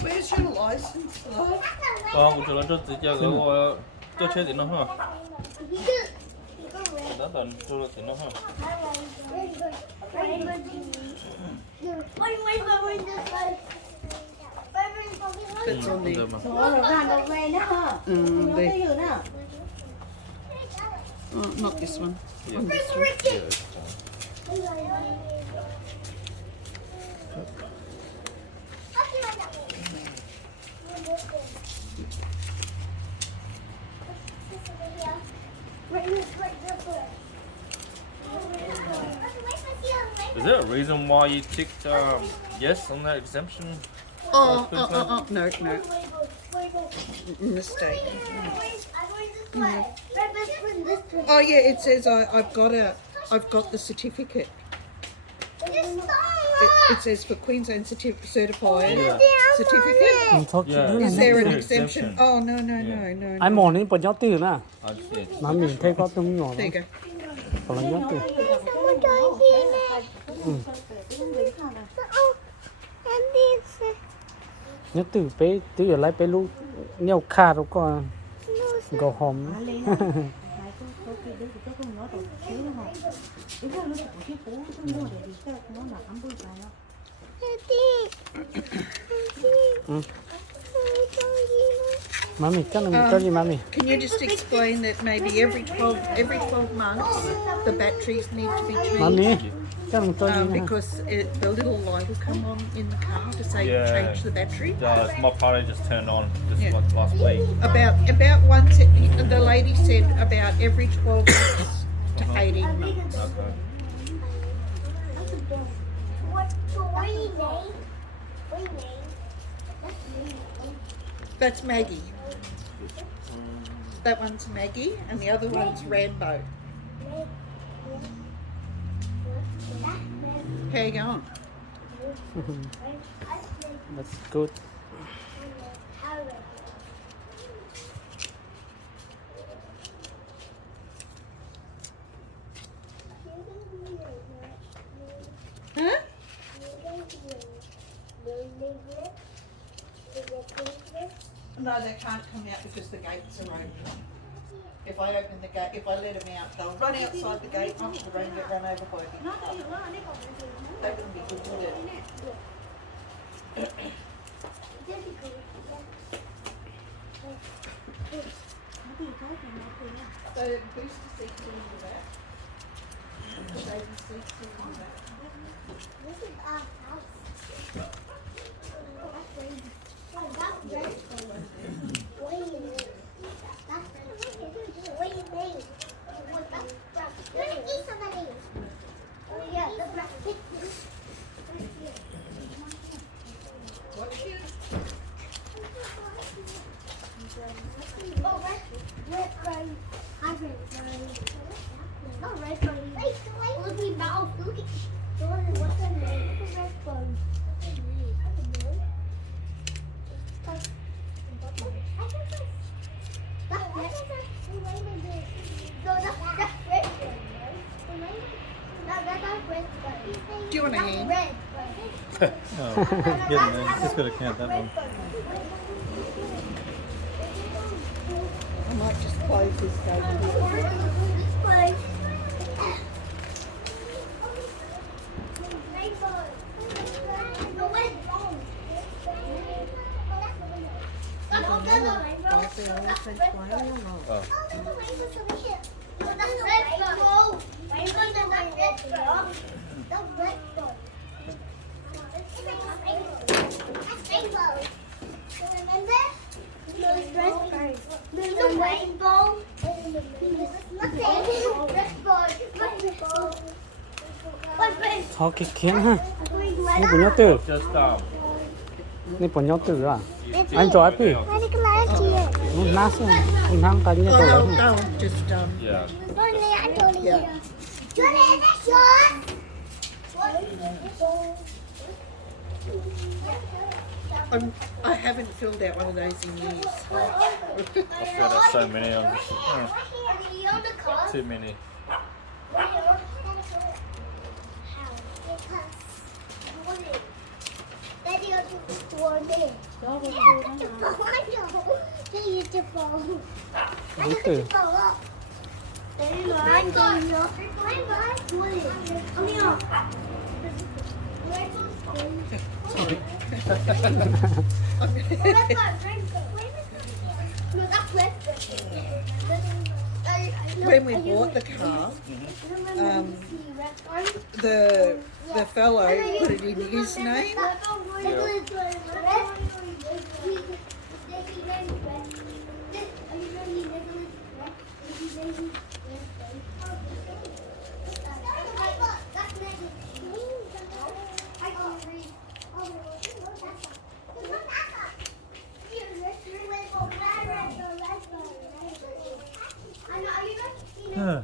Where's your license, love? Con của nó tự cho cái chơi thì nó ha. Đó tận cho thì nó ha. That's on there. Not this one. On this one. Is there a reason why you ticked yes on that exemption? No. Mistake. Oh yeah, it says I've got the certificate. It says for Queensland certified certificate. Yeah. Is there an exemption? Oh no. Ai mòn đến bọn nhóc từ nè. I see it. Mà mình thấy có tung nhỏ There you go. còn là nhóc từ. Nhóc từ bé từ ở lại bé lu nhau khá rồi con gò hòm. Mommy, mommy. Can you just explain that maybe every 12 months the batteries need to be changed? Mommy, Because the little light will come on in the car to say change the battery. My party just turned on just Yeah. like last week. About once, the lady said about every 12 months to 18 months. Okay. That's Maggie. That one's Maggie, and the other one's Rambo. How you going? That's good. Huh? No, they can't come out because the gates are open. If I open the gate, if I let them out, they'll run outside the gate onto the road and get run over by me. That wouldn't be good, would it? So booster seats are in the back. Baby seats are in the back. This is our house. Do you want a hand? Yeah, man. Just gotta count that one. I might just close this gate. Rainbow. khó cái kiến ha. Ini punya tu. Just Ini punya tu ah. Anh cho api. Mana kelas dia? Nasi. Unang kanya Oh, tu. no, just yeah. Boleh ada dia. yeah. Boleh ada shot. I haven't filled out one of those in years. I feel there's so many. I'm just, too many. Daddy ở chụp bò đi. Chụp bò anh chụp. Daddy chụp bò. Anh chụp bò. Daddy nói anh đi nữa. Anh nói chua đi. Ông đi không? When we bought the car, the fellow put it in his name.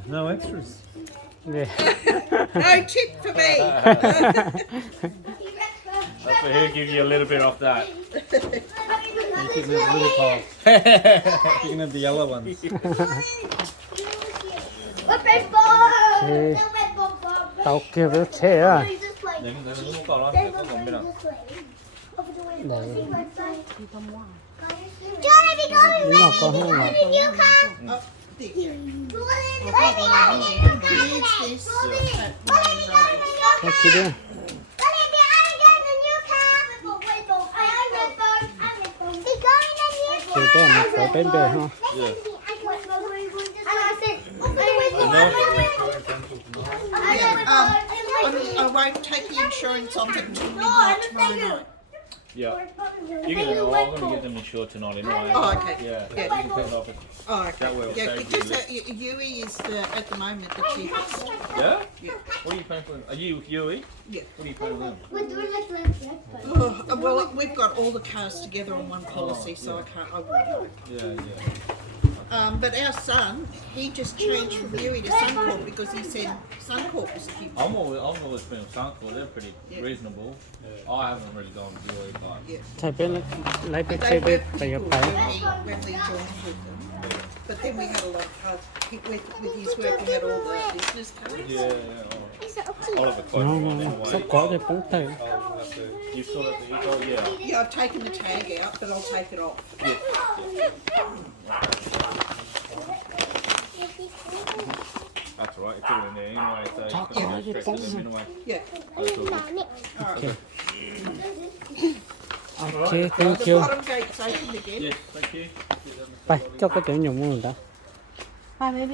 No extras. Yeah. No tip for me. That's for he'll give you a little bit off that. You can have a little pile. You can have the yellow ones. Tao kia với xe à. Để mua cầu đó để có một bên nào. Đúng là con không là. Con kia đi. Chị bé này có bên bề không? I won't take the insurance off until midnight tomorrow night. Yeah. You can. I'm going to get them insured tonight anyway. Oh, okay. Yeah. Yeah. You can put it off. Oh, okay. That way it'll Yeah, save because you Yui is at the moment the cheapest. Yeah. Yeah. What are you paying for? Are you with Yui? Yeah. What are you paying for them? Oh, well, we've got all the cars together on one policy, so I won't know. Yeah. But our son, he just changed from Yui to Suncorp because he said Suncorp was cheap. I've always been with Suncorp. They're pretty reasonable. I haven't really gone with Yui, but Yeah. ใช่เป็นไล่ไป But ใช่ they ไป worked ไปกับไป when we joined with them. But then we had a lot of cars with his working at all the business cars. yeah. I'll have a quote nó for it sắp anyway. có cái bóng tay. You saw that? You got yeah. Yeah, I've taken the tag out, but I'll take it off. That's all right. You put it in there anyway, so you Talk can about go it, straight to them anyway. Yeah. That's all good. All right. Ok, thank The you. bottom gate's open again. Yes, thank you. ไปเจ้าก็จะอยู่มือđó.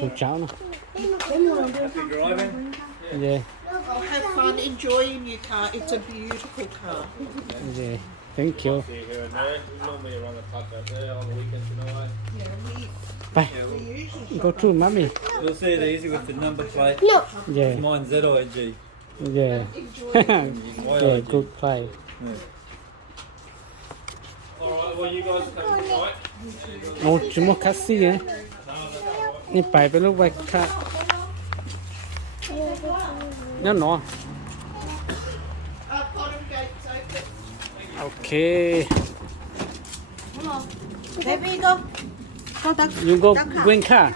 Cùng cháu nè. Happy driving. Yeah, Oh, have fun, enjoy your new car. It's a beautiful car. yeah. Thank you. See you here and there. We normally run a puck out there on the weekends, you know. Yeah, Bye. we usually Go to mommy. You'll see it easy with the number plate. Yeah, Mine's ZIG. yeah. enjoy it. Yeah, good play. Alright, well, you guys have a good night. Một chỉ một khách xí á. Đi bài với lúc vậy khách. Nó nó. Bottom gate's open. Ok. Baby, go. Go, duck. You go win car.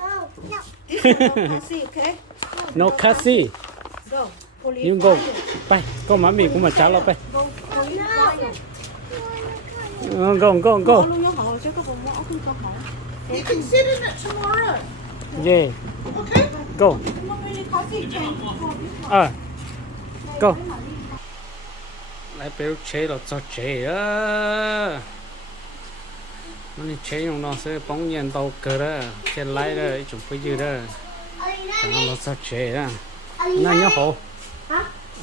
See, okay? No khách xí. Go. You go. Bye. Go mommy cũng mà cháu lo bye. Go, go, go. Luôn nhớ họ chứ có bộ mỏ không có họ. You can sit in it tomorrow. Yeah. Okay? Go. Có gì chạy. Go. Lại béo chế là cho chế á. Nó đi chế用nó sẽ bóng nhiên đầu cơ đó. Sẽ lấy đó, chúng phải dư đó. Chẳng nó cho chế đó. Nó nhớ hộ.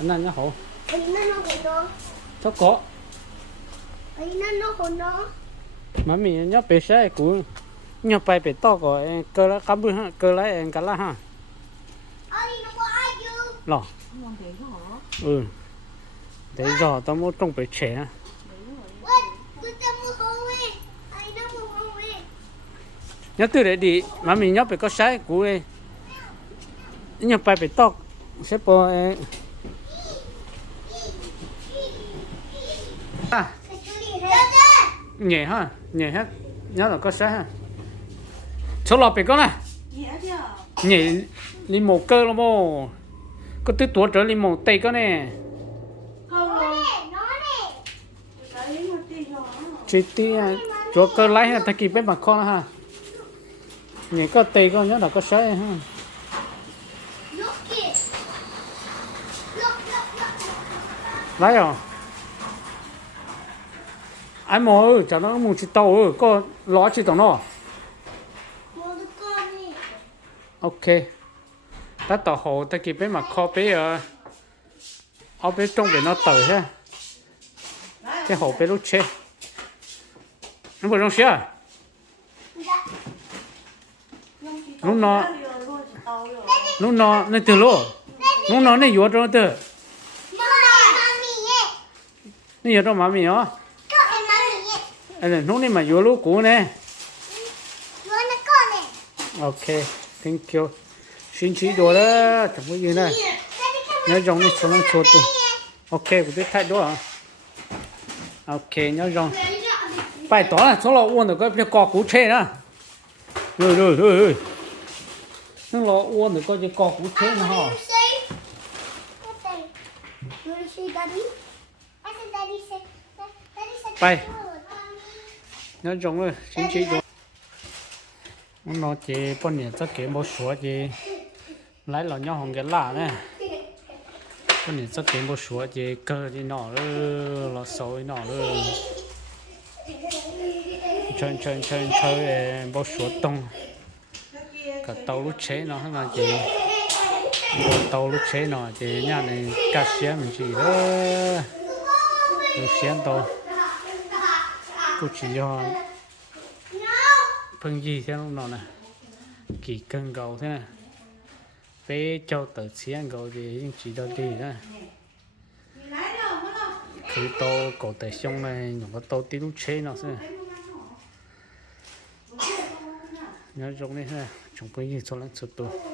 Nó nhớ hộ. Nó có. Mà mình nhớ bé sai của nhớ bài bé to của cơ lá cắm bự ha, cơ lá em cả lá ha. lò Không để cho họ. ừ để giờ tao mua trong bể trẻ nhớ từ đấy đi mà mình nhớ phải có sai cũ ấy nhớ phải phải to sẽ bỏ nhẹ ha nhẹ hết nhớ là có sai ha số lọ phải có này Nhẹ chưa? nhẹ đi một cơ lo mô có từ tuổi trở đi một tay có nè Không rồi. Lấy một tí cho nó. chỉ tí chúa cơ lấy ha ta kịp bên mặt con ha nhẹ có tay có nhớ là có sai ha lấy rồi anh mò ơi chả nó muốn chỉ tàu ơi có ló chỉ tàu nó ok ta tàu hồ ta kịp bên mặt kho bé ở bên trong để nó tờ ha cái hồ bé lúc chơi nó vừa trong xe lúc nó nó từ lô lúc nó này vừa trong từ này vừa trong mà mình hả lúc này mà vừa lúc cũ nè ok thank you xin chỉ đồ đó chẳng có gì này nhớ dòng nó số lượng số tụ ok của tôi thay đồ à ok nhớ dòng bài toán là số lượng uốn được cái cọ cũ chế đó rồi nó lo uốn được cái cọ cũ chế nó hả bài nhớ dòng rồi xin chỉ đồ nó chỉ bọn nhiệt rất kỹ một số chỉ lấy là nhau hồng cái lạ này bọn nhiệt rất kỹ một số chỉ cơ thì nọ là sâu nọ chơi một số tông cả tàu lúc chế nó là chỉ tàu lúc chế nó chỉ nhà này cá xe mình chỉ đó lúc xe tàu cũng chỉ do phân gì thế không nào nè kỳ cân gầu thế này bé cho tờ xén gầu thì chỉ đâu đi đó cứ tô cổ tay xong này nó có tô tí lúc chế nó thế nhớ giống này ha chúng tôi nhìn cho lắm sụt tù